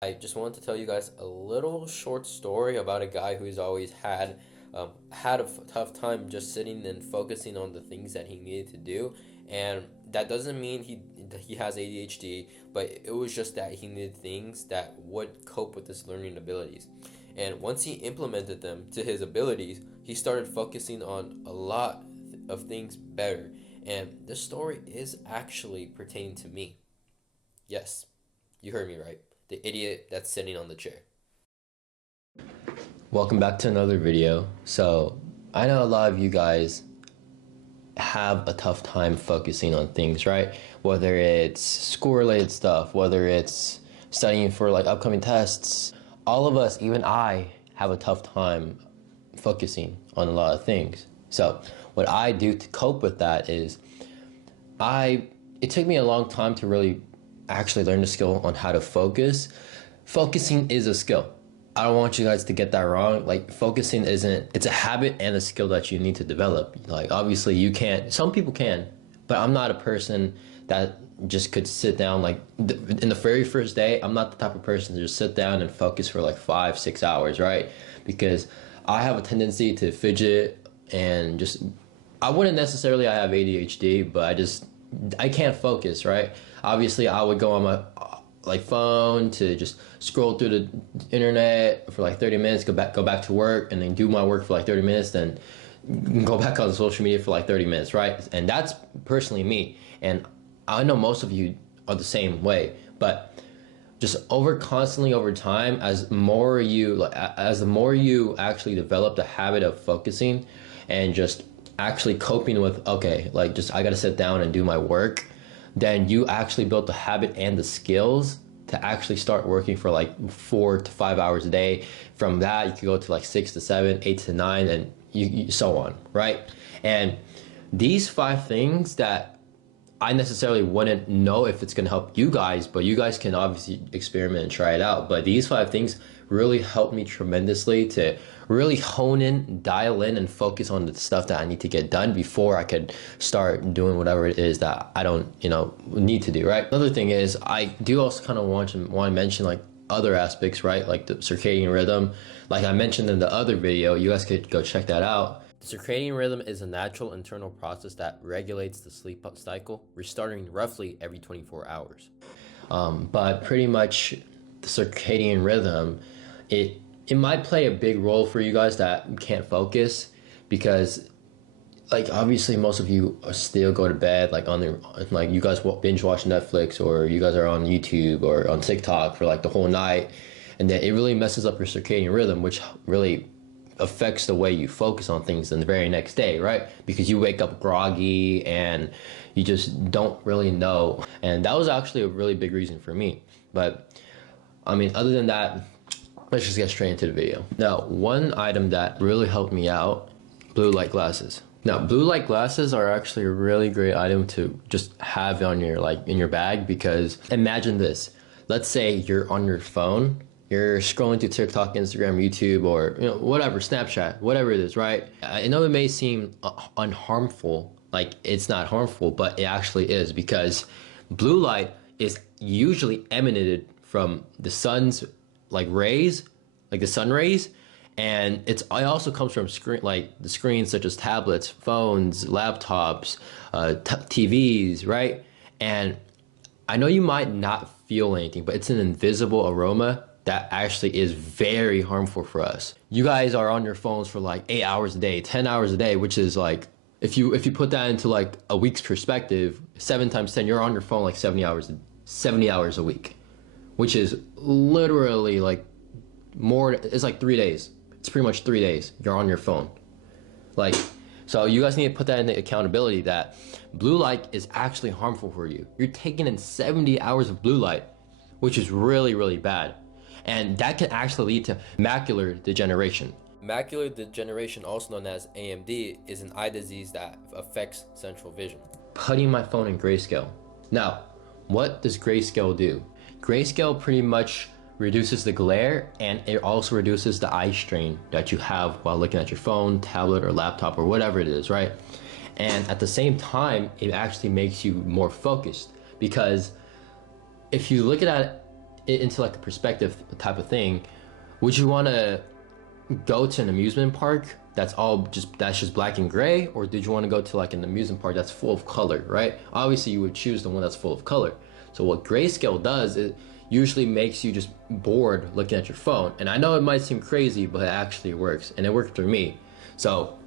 I just wanted to tell you guys a little short story about a guy who's always had a tough time just sitting and focusing on the things that he needed to do, and that doesn't mean he has ADHD, but it was just that he needed things that would cope with his learning abilities. And once he implemented them to his abilities, he started focusing on a lot of things better. And this story is actually pertaining to me. Yes, you heard me right. The idiot that's sitting on the chair. Welcome back to another video. So, I know a lot of you guys have a tough time focusing on things, right? Whether it's school related stuff, whether it's studying for like upcoming tests. All of us, even I, have a tough time focusing on a lot of things. So, what I do to cope with that is I it took me a long time to really actually learn the skill on how to focus. Focusing is a skill. I don't want you guys to get that wrong. Like focusing isn't it's a habit and a skill that you need to develop. Like obviously you can't some people can, but I'm not a person that just could sit down like in the very first day. I'm not the type of person to just sit down and focus for like 5 6 hours, right? Because I have a tendency to fidget and just I wouldn't necessarily I have ADHD, but I can't focus, right? Obviously, I would go on my like phone to just scroll through the internet for like 30 minutes, go back to work, and then do my work for like 30 minutes, then go back on social media for like 30 minutes, right? And that's personally me. And I know most of you are the same way, but just constantly over time, as the more you actually develop the habit of focusing and just actually coping with, okay, like just I gotta sit down and do my work, then you actually built the habit and the skills to actually start working for like 4 to 5 hours a day. From that you could go to like 6 to 7, 8 to 9, and so on, right? And these 5 things that I necessarily wouldn't know if it's going to help you guys, but you guys can obviously experiment and try it out. But these 5 things really helped me tremendously to really hone in, dial in, and focus on the stuff that I need to get done before I could start doing whatever it is that I don't, need to do, right? Another thing is I do also kind of want to mention like other aspects, right? Like the circadian rhythm. Like I mentioned in the other video, you guys could go check that out. The circadian rhythm is a natural internal process that regulates the sleep cycle, restarting roughly every 24 hours. But pretty much the circadian rhythm, it it might play a big role for you guys that can't focus because like obviously most of you are still go to bed like on the like you guys binge watch Netflix, or you guys are on YouTube or on TikTok for like the whole night, and then it really messes up your circadian rhythm, which really affects the way you focus on things in the very next day, right? Because you wake up groggy and you just don't really know. And that was actually a really big reason for me. But I mean, other than that, let's just get straight into the video. Now, one item that really helped me out, blue light glasses. Now, blue light glasses are actually a really great item to just have on your like in your bag, because imagine this. Let's say you're on your phone, you're scrolling through TikTok, Instagram, YouTube, or whatever, Snapchat, whatever it is, right? I know it may seem unharmful, like it's not harmful, but it actually is, because blue light is usually emanated from the sun's like rays, like the sun rays, and it also comes from screen like the screens such as tablets, phones, laptops, TVs, right? And I know you might not feel anything, but it's an invisible aroma that actually is very harmful for us. You guys are on your phones for like 8 hours a day, 10 hours a day, which is like if you put that into like a week's perspective, 7 times 10, you're on your phone like 70 hours a week, which is literally like more. It's like 3 days. It's pretty much 3 days you're on your phone. Like, so you guys need to put that in the accountability that blue light is actually harmful for you. You're taking in 70 hours of blue light, which is really, really bad. And that can actually lead to macular degeneration. Macular degeneration, also known as AMD, is an eye disease that affects central vision. Putting my phone in grayscale. Now, what does grayscale do? Grayscale pretty much reduces the glare, and it also reduces the eye strain that you have while looking at your phone, tablet, or laptop, or whatever it is, right? And at the same time, it actually makes you more focused, because if you look at it it into like a perspective type of thing, would you want to go to an amusement park that's just black and gray, or did you want to go to like an amusement park that's full of color, right? Obviously you would choose the one that's full of color. So what grayscale does, it usually makes you just bored looking at your phone. And I know it might seem crazy, but it actually works, and it worked for me. So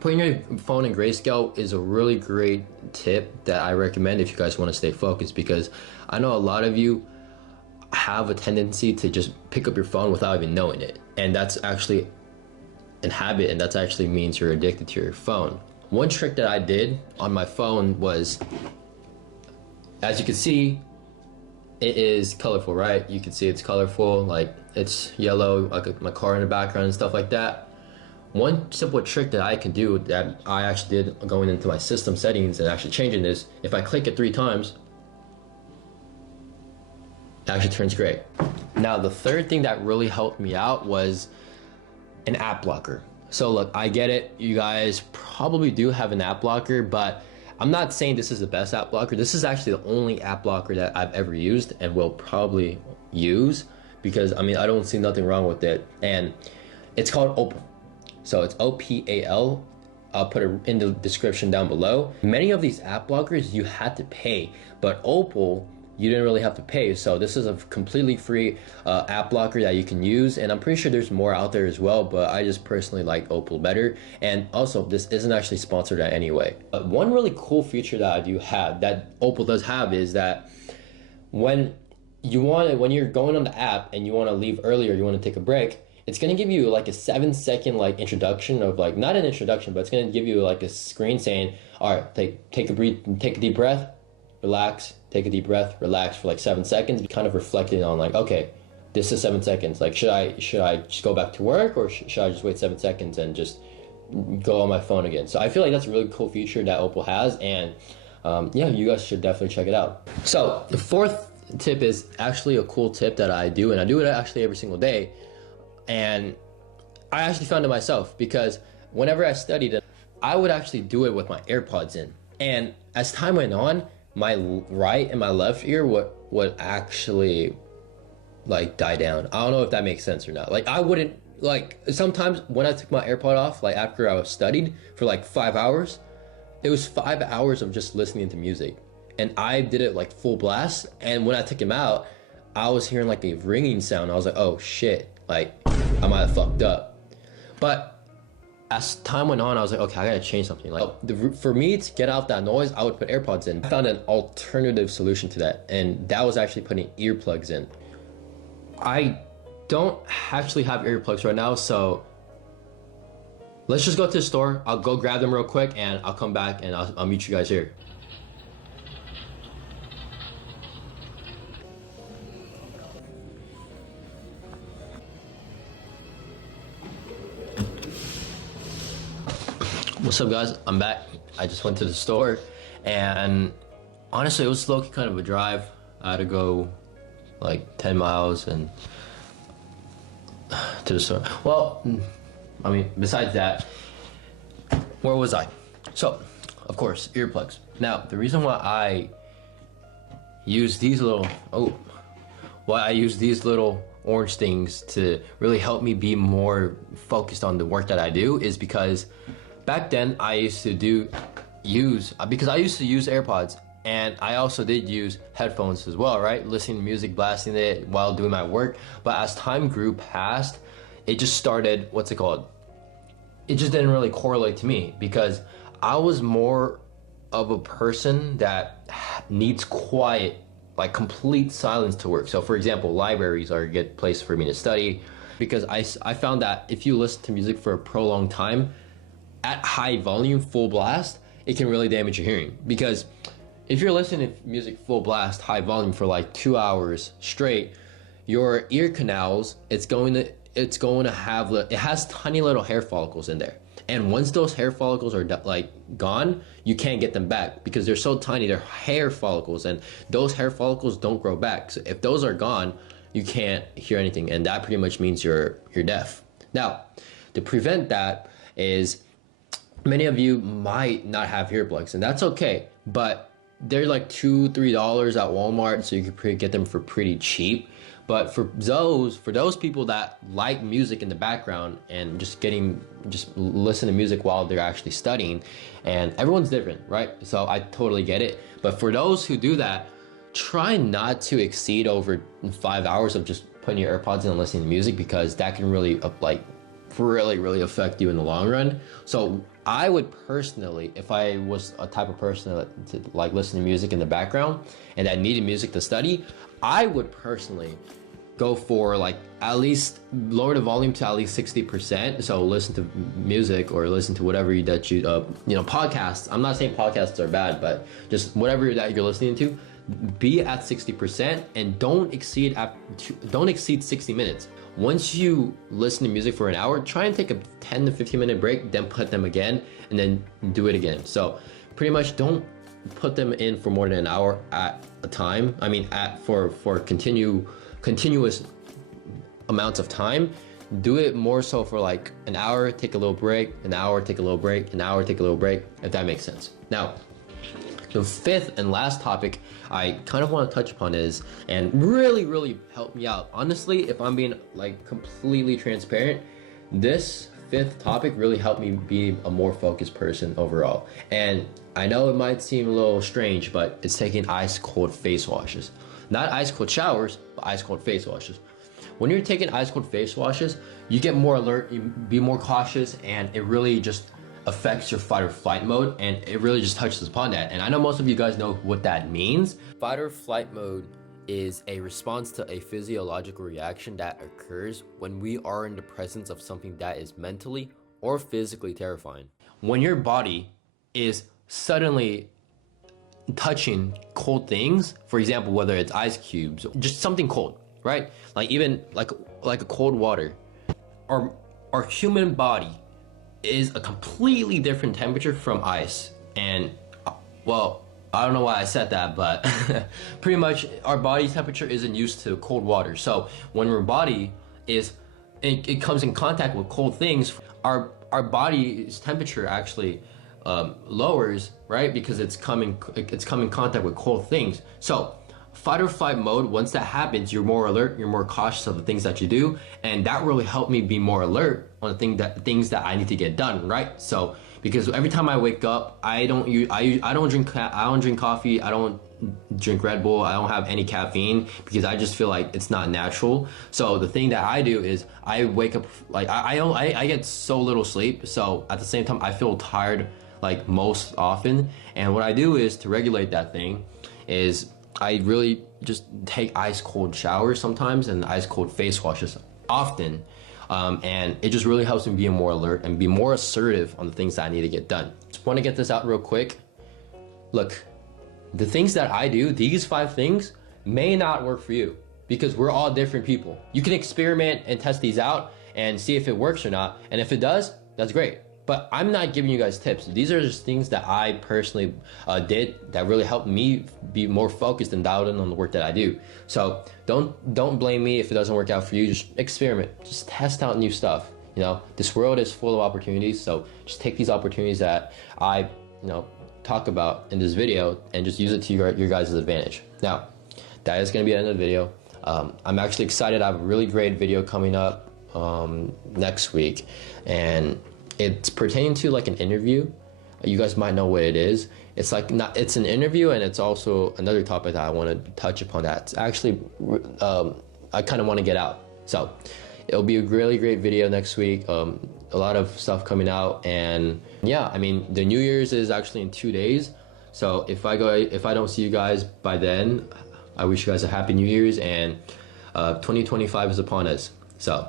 putting your phone in grayscale is a really great tip that I recommend if you guys want to stay focused, because I know a lot of you have a tendency to just pick up your phone without even knowing it, and that's actually an habit, and that actually means you're addicted to your phone. One trick that I did on my phone was, as you can see, it is colorful, right? You can see it's colorful, like it's yellow, like my car in the background and stuff like that. One simple trick that I can do that I actually did going into my system settings and actually changing this, if I click it 3 times, it actually turns gray. Now, the third thing that really helped me out was an app blocker. So look, I get it, you guys probably do have an app blocker, but I'm not saying this is the best app blocker. This is actually the only app blocker that I've ever used and will probably use, because I mean, I don't see nothing wrong with it. And it's called Opal. So it's OPAL. I'll put it in the description down below. Many of these app blockers you had to pay, but Opal, you didn't really have to pay. So this is a completely free app blocker that you can use, and I'm pretty sure there's more out there as well, but I just personally like Opal better. And also, this isn't actually sponsored in any way. One really cool feature that I do have, that Opal does have, is that when you're going on the app and you want to leave early or you want to take a break, it's going to give you like a 7-second like introduction of like, not an introduction, but it's going to give you like a screen saying, all right, take a deep breath, relax, take a deep breath, relax for like 7 seconds, kind of reflecting on like, okay, this is 7 seconds. Like, should I just go back to work, or should I just wait 7 seconds and just go on my phone again? So I feel like that's a really cool feature that Opal has, and yeah, you guys should definitely check it out. So the fourth tip is actually a cool tip that I do, and I do it actually every single day. And I actually found it myself, because whenever I studied it, I would actually do it with my AirPods in. And as time went on, my right and my left ear would actually like die down. I don't know if that makes sense or not. Like, I wouldn't, like, sometimes when I took my AirPod off, like after I was studied for like 5 hours, it was 5 hours of just listening to music. And I did it like full blast. And when I took him out, I was hearing like a ringing sound. I was like, oh shit, like I might have fucked up. But as time went on, I was like, okay, I gotta change something. Like, for me to get out that noise, I would put AirPods in. I found an alternative solution to that, and that was actually putting earplugs in. I don't actually have earplugs right now, so let's just go to the store. I'll go grab them real quick, and I'll come back and I'll meet you guys here. What's up, guys? I'm back. I just went to the store, and honestly, it was low-key kind of a drive. I had to go like 10 miles and to the store. Well, I mean, besides that, where was I? So, of course, earplugs. Now, the reason why I use these little orange things to really help me be more focused on the work that I do is because back then I used to use AirPods, and I also did use headphones as well, right? Listening to music, blasting it while doing my work. But as time grew past, it just started, it just didn't really correlate to me, because I was more of a person that needs quiet, like complete silence to work. So for example, libraries are a good place for me to study, because I found that if you listen to music for a prolonged time at high volume, full blast, it can really damage your hearing. Because if you're listening to music full blast, high volume for like 2 hours straight, your ear canals, it has tiny little hair follicles in there. And once those hair follicles are like gone, you can't get them back, because they're so tiny. They're hair follicles, and those hair follicles don't grow back. So if those are gone, you can't hear anything, and that pretty much means you're deaf. Now, to prevent that is, many of you might not have earplugs, and that's okay. But they're like $2-3 at Walmart, so you could get them for pretty cheap. But for those people that like music in the background and just listen to music while they're actually studying, and everyone's different, right? So I totally get it. But for those who do that, try not to exceed over 5 hours of just putting your AirPods in and listening to music, because that can really really affect you in the long run. So I would personally, if I was a type of person to like listen to music in the background and that needed music to study, I would personally go for like at least lower the volume to at least 60%. So listen to music or listen to whatever podcasts. I'm not saying podcasts are bad, but just whatever that you're listening to, be at 60% and don't exceed 60 minutes. Once you listen to music for an hour, try and take a 10 to 15 minute break, then put them again, and then do it again. So pretty much don't put them in for more than an hour at a time. I mean, for continuous amounts of time. Do it more so for like an hour, take a little break, an hour, take a little break, an hour, take a little break, if that makes sense. Now, the fifth and last topic I kind of want to touch upon is, and really help me out. Honestly, if I'm being like completely transparent, this fifth topic really helped me be a more focused person overall. And I know it might seem a little strange, but it's taking ice cold face washes. Not ice cold showers, but ice cold face washes. When you're taking ice cold face washes, you get more alert, you be more cautious, and it really just affects your fight or flight mode, and it really just touches upon that. And I know most of you guys know what that means. Fight or flight mode is a response to a physiological reaction that occurs when we are in the presence of something that is mentally or physically terrifying. When your body is suddenly touching cold things, for example, whether it's ice cubes, just something cold, right? Like even like a cold water. Our human body is a completely different temperature from ice. And well, I don't know why I said that, but pretty much our body temperature isn't used to cold water. So when our body it comes in contact with cold things, our body's temperature actually lowers, right? Because it's come in contact with cold things. So fight or flight mode, once that happens, you're more alert, you're more cautious of the things that you do, and that really helped me be more alert on the things that I need to get done, right? So because every time I wake up, I don't drink coffee, I don't drink Red Bull, I don't have any caffeine, because I just feel like it's not natural. So the thing that I do is I wake up, like I get so little sleep, so at the same time I feel tired like most often, and what I do is to regulate that thing is I really just take ice cold showers sometimes and ice cold face washes often, and it just really helps me be more alert and be more assertive on the things that I need to get done. Just want to get this out real quick. Look, the things that I do, these 5 things may not work for you, because we're all different people. You can experiment and test these out and see if it works or not, and if it does, that's great. But I'm not giving you guys tips. These are just things that I personally did that really helped me be more focused and dialed in on the work that I do. So don't blame me if it doesn't work out for you. Just experiment. Just test out new stuff. You know, this world is full of opportunities. So just take these opportunities that I talk about in this video and just use it to your guys' advantage. Now, that is going to be the end of the video. I'm actually excited. I have a really great video coming up next week, and it's pertaining to like an interview. You guys might know what it is. It's an interview, and it's also another topic that I want to touch upon. That's actually I kind of want to get out. So it'll be a really great video next week. A lot of stuff coming out, and yeah, I mean the New Year's is actually in 2 days. So if I don't see you guys by then, I wish you guys a happy New Year's, and 2025 is upon us. So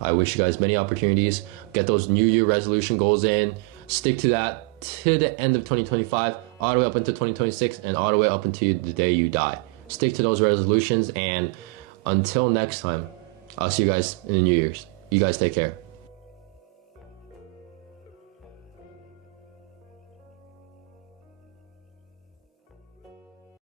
I wish you guys many opportunities. Get those New Year resolution goals in. Stick to that to the end of 2025, all the way up into 2026, and all the way up into the day you die. Stick to those resolutions, and until next time, I'll see you guys in the New Year's. You guys take care.